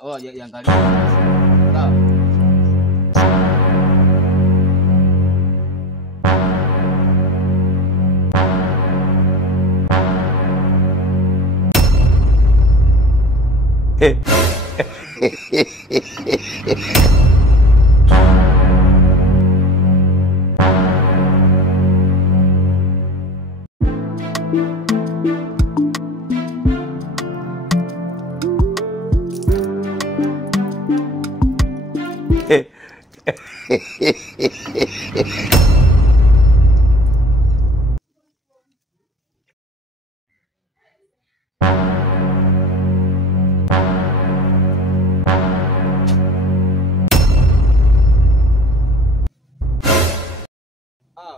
Oh, iangalie. Sawa.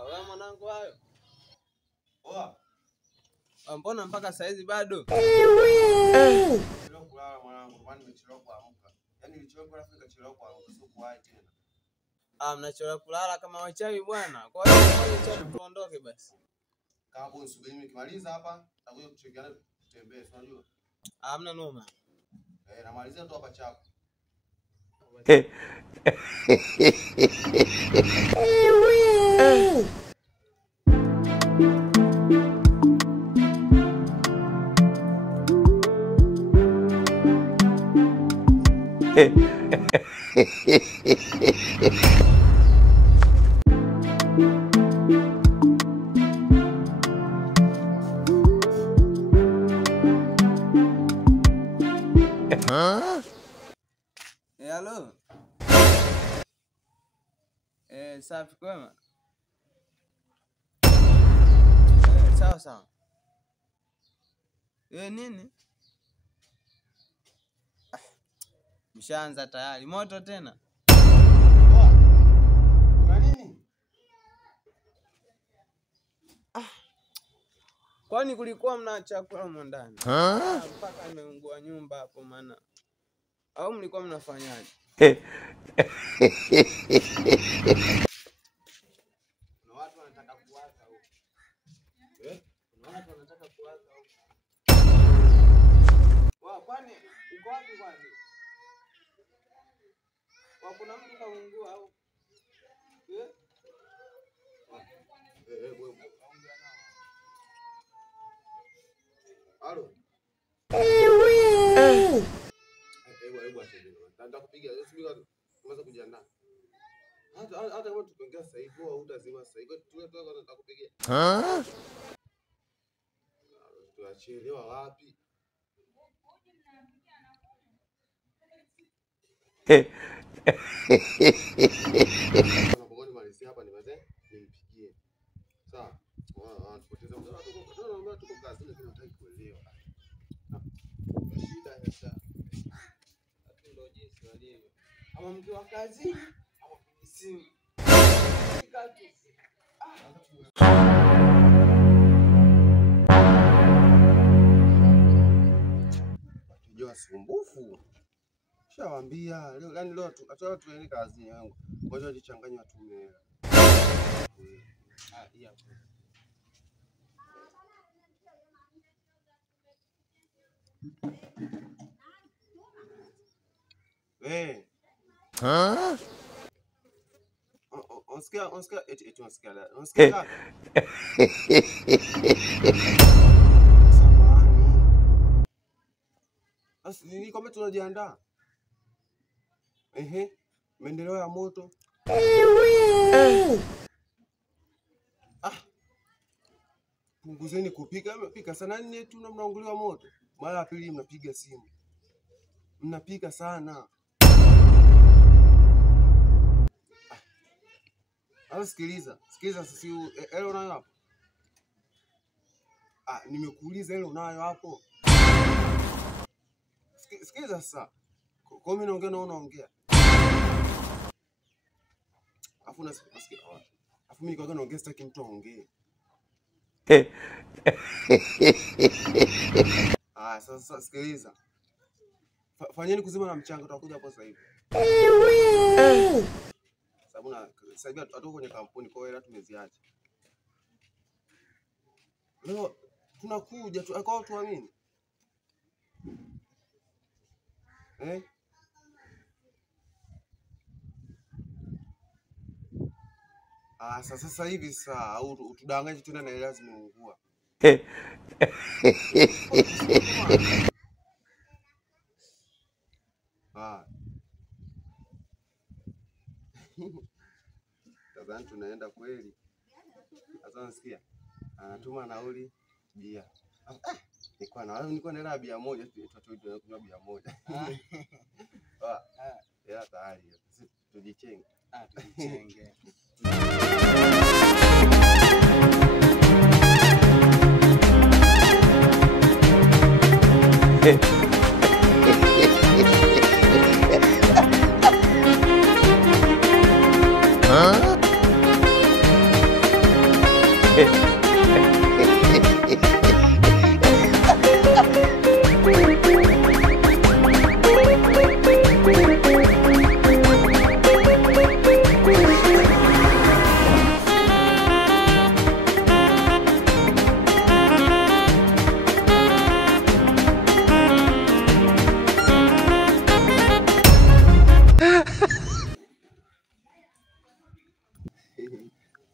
Wewe mwanangu hayo. Poa. Mbona mpaka saizi bado? Nilichelewa kulala mwanangu, maana nimechelewa kuamka. Yaani nilichelewa kulala nikachelewa kuamka, sio kuwahi tena. Mnachelewa kulala kama wachawi bwana. Kwa hiyo ngoja tuondoke basi. Kama hapo nisubiri nikimaliza hapa, nitakuja kuchekiana tutembee, unajua? Hamna noma. Namalizia tu hapa chapo. Hello. Safi kwema. Sawa sawa. Nini? Mshaanza tayari. Moto tena. Kuna nini? Kwani kulikuwa mna chakula huko ndani? Mpaka imeungua nyumba hapo maana. Au mlikuwa mnafanyaje? Kuna watu wanataka kuwaka huko. Kuna watu wanataka kuwaka huko. Kwani uko wapi kwani? Kuna mtu kaungua au? Halo. Hebu acha. Nitakupiga. Unaweza kujiandaa. Hata kama tukiongea sasa hivi au utazima sasa hivi, tuwe nitakupigia. Tuachelewa wapi? Napokoni malizia hapa nimeze nimpigie. Sawa. Tupoteza muda tuko kazi lakini nataka kuelewa. Shida ya sasa. Ndio jinsi walivyo. Ama mtu wa kazi ama kwenye simu. Watujua sumbufu. Shawaambia leo yani leo atoa tuende kazi yangu. Ngoja wajichanganye watume hela. Unasikia eti unasikia la. Unasikia? Samahani. Basi nini kama tunajiandaa? Maendeleo ya moto. Punguzeni kupika, mnapika sana nne tu na mnaongolewa moto. Mara ya pili mnapiga simu. Mnapika sana. Sikiliza sisi ele unayo hapo? Nimekuuliza ele unayo hapo? Sikiliza sasa. Kwa mimi naongea na unaongea. Afu nasikia. Afu mimi nikaanza naongea sitaki mtu aongee. Sasa sikiliza. Fanyeni kuzima na mchanga tutakuja hapo sasa hivi. Sababu sasa hivi hatuko kwenye kampuni kwa hiyo tumeziacha. Leo tunakuja tu akao tuamini. Sasa hivi saa au utudanganye tena na lazima ungua. Sasa tunaenda kweli. Sasa nasikia anatuma nauli bia. Nilikuwa na bia moja tutoe kunywa bia moja. Ya tayari. Tujichenge. Tujichenge.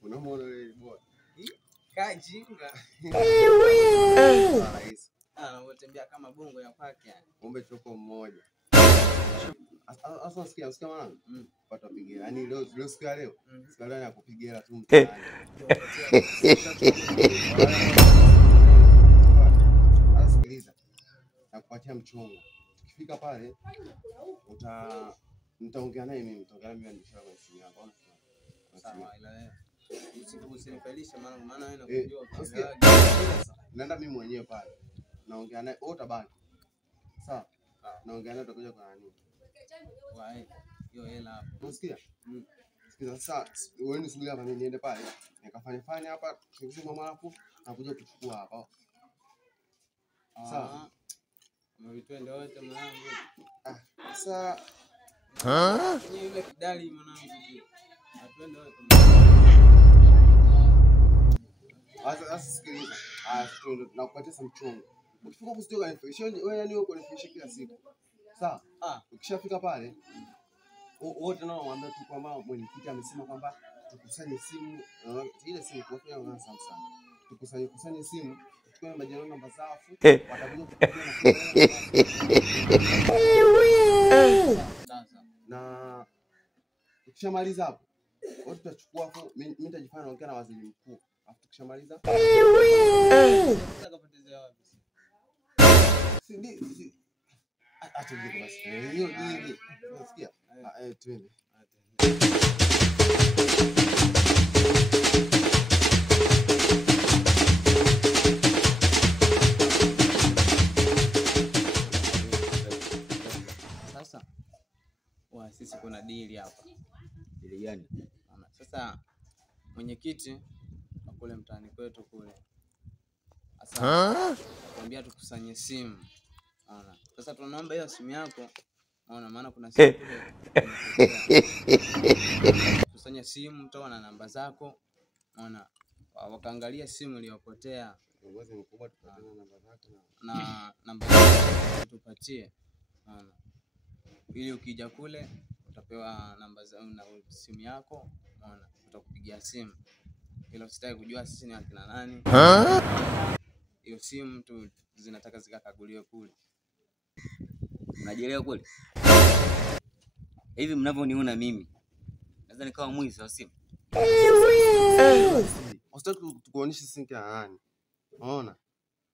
Unamwona wewe bwana. Kajinga. Anatembea kama bongo ya kwake yani. Ng'ombe choko mmoja. Asa sikia mwanangu. Pata pigia. Yaani leo sikia leo. Sikia leo nakupigia tu mtaani. Sikiliza. Nakupatia mchongo. Tukifika pale nitaongea naye mimi, nimeshaka kwa simu yako. Sawa, ila wewe usinifelisha maana wewe unakujua. Naenda mimi mwenyewe pale. Naongea naye utabaki. Sawa? Naongea naye utakuja kwa nani? Wae. Hiyo hela hapo. Unasikia? Sikiza sasa, wewe nisubiri hapa mimi niende pale. Nikafanya hapa, tukisema mama hapo, nakuja kuchukua hapa. Sawa? Twende wote mwanangu. Sasa Ni ile kidali mwanangu. Twende wote. Sasa sikiliza. Twende nakupatia some mchongo. Ukifika kusitoka infection, wewe yani uko infection kila siku. Sawa? Ukishafika pale wote nao waambia tu kwamba mwenyekiti amesema kwamba tukusanye simu, ile simu kwa na Samsung. Tukusanye simu, tuchukue majina namba zao watakuja kupigia na ukishamaliza hapo wote tutachukua hapo, mimi nitajifanya naongea na waziri mkuu. Afu tukishamaliza utakapotezea wapi? Si acha ndio basi. Hiyo ndio. Unasikia? Twende. Sasa sisi kuna deal hapa. Deal gani? Sasa mwenyekiti kule mtaani kwetu kule. Sasa nakwambia tukusanye simu. Sasa tunaomba hiyo simu yako. Maana kuna simu kule. Kusanya simu, toa na namba zako. Wakaangalia simu iliyopotea. Kiongozi mkubwa tupatie namba zako na namba zako tupatie. Ili ukija kule utapewa namba za na simu yako, tutakupigia simu. Ila usitaki kujua sisi ni akina nani. Hiyo simu tu zinataka zikakaguliwe kule. Unajielewa kweli? Hivi mnavyoniona mimi naweza nikawa mwizi wa simu? Usitaki tukuonyeshe sinki ya nani. Unaona?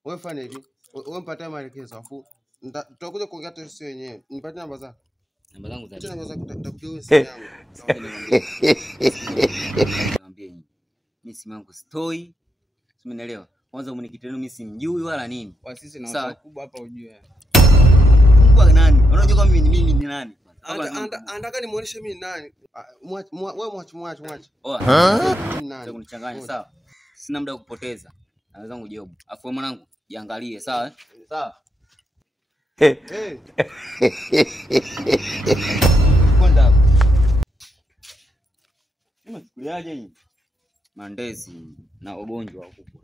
Wewe fanya hivi. Wewe mpatie maelekezo afu tutakuja kuongea tu sisi wenyewe. Nipatie namba zako. Namba zangu za namba zako nitakupigia simu yangu. Niambie nyinyi. Mimi simu yangu stoi. Umeelewa? Kwanza mwenyekiti wenu mimi simjui wala nini. Kwa sisi na watu wakubwa hapa ujue. Kwa nani? Unajua kama mimi ni nani? Anataka nimuoneshe mimi nani. Wewe mwache. Nani? Kunichanganya sawa. Sina muda wa kupoteza. Na zangu job. Afu mwanangu, jiangalie sawa? Sawa. Kwenda hapo. Unachukuliaje hii? Mandezi na ugonjwa wakubwa.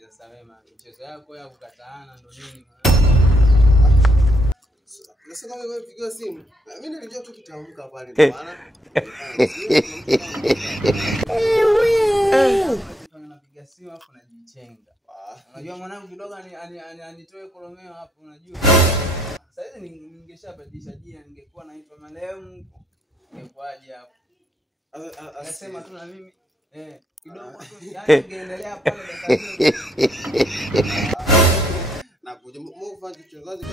Sasa wewe mchezo yako ya kukataana ndo nini? Sasa kama wewe pigiwa simu, mimi nilijua tu kitaamka pale ndio maana. Napiga simu hapo najichenga. Unajua mwanangu kidogo anitoe Kolomeo hapo unajua. Sasa hivi ningeshabadilisha jina ningekuwa naitwa Malemu. Ingekuaje hapo? Anasema tu na mimi kidogo tu yani ingeendelea pale dakika. Na kuja mfanye chochote